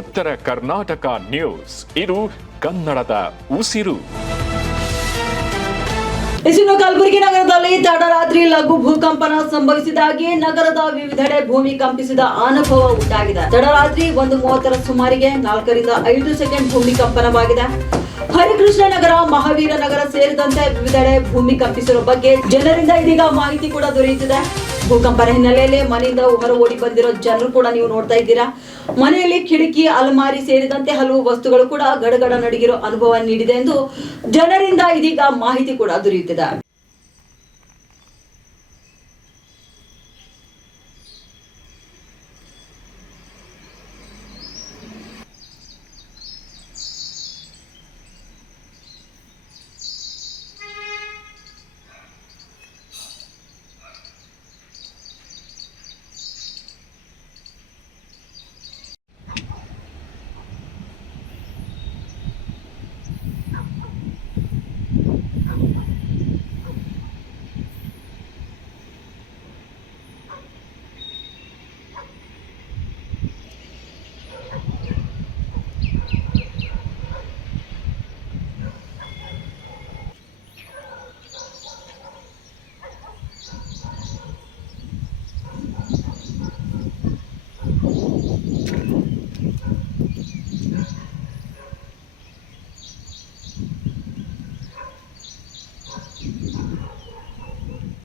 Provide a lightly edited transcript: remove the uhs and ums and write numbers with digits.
ಉತ್ತರ ಕರ್ನಾಟಕ ನ್ಯೂಸ್. ಇದು ಕನ್ನಡದ ಉಸಿರು. ಇನ್ನು ಕಲಬುರಗಿ ನಗರದಲ್ಲಿ ತಡರಾತ್ರಿ ಲಘು ಭೂಕಂಪನ ಸಂಭವಿಸಿದಾಗಿ ನಗರದ ವಿವಿಧೆಡೆ ಭೂಮಿ ಕಂಪಿಸಿದ ಅನುಭವ ಉಂಟಾಗಿದೆ. ತಡರಾತ್ರಿ 1:30 ಸುಮಾರಿಗೆ 4 ರಿಂದ 5 ಸೆಕೆಂಡ್ ಭೂಮಿ ಕಂಪನವಾಗಿದೆ. ಹರಿಕೃಷ್ಣ ನಗರ, ಮಹಾವೀರ ನಗರ ಸೇರಿದಂತೆ ವಿವಿಧೆಡೆ ಭೂಮಿ ಕಂಪಿಸಿರುವ ಬಗ್ಗೆ ಜನರಿಂದ ಇದೀಗ ಮಾಹಿತಿ ಕೂಡ ದೊರೆಯುತ್ತಿದೆ. ಭೂಕಂಪನ ಹಿನ್ನೆಲೆಯಲ್ಲಿ ಮನೆಯಿಂದ ಹೊರ ಓಡಿ ಬಂದಿರೋ ಜನರು ಕೂಡ ನೀವು ನೋಡ್ತಾ ಇದ್ದೀರಾ. ಮನೆಯಲ್ಲಿ ಕಿಟಕಿ, ಅಲಮಾರಿ ಸೇರಿದಂತೆ ಹಲವು ವಸ್ತುಗಳು ಕೂಡ ಗಡಗಡ ನಡುಗಿರೋ ಅನುಭವ ನೀಡಿದೆ ಎಂದು ಜನರಿಂದ ಇದೀಗ ಮಾಹಿತಿ ಕೂಡ ದೊರೆಯುತ್ತಿದೆ.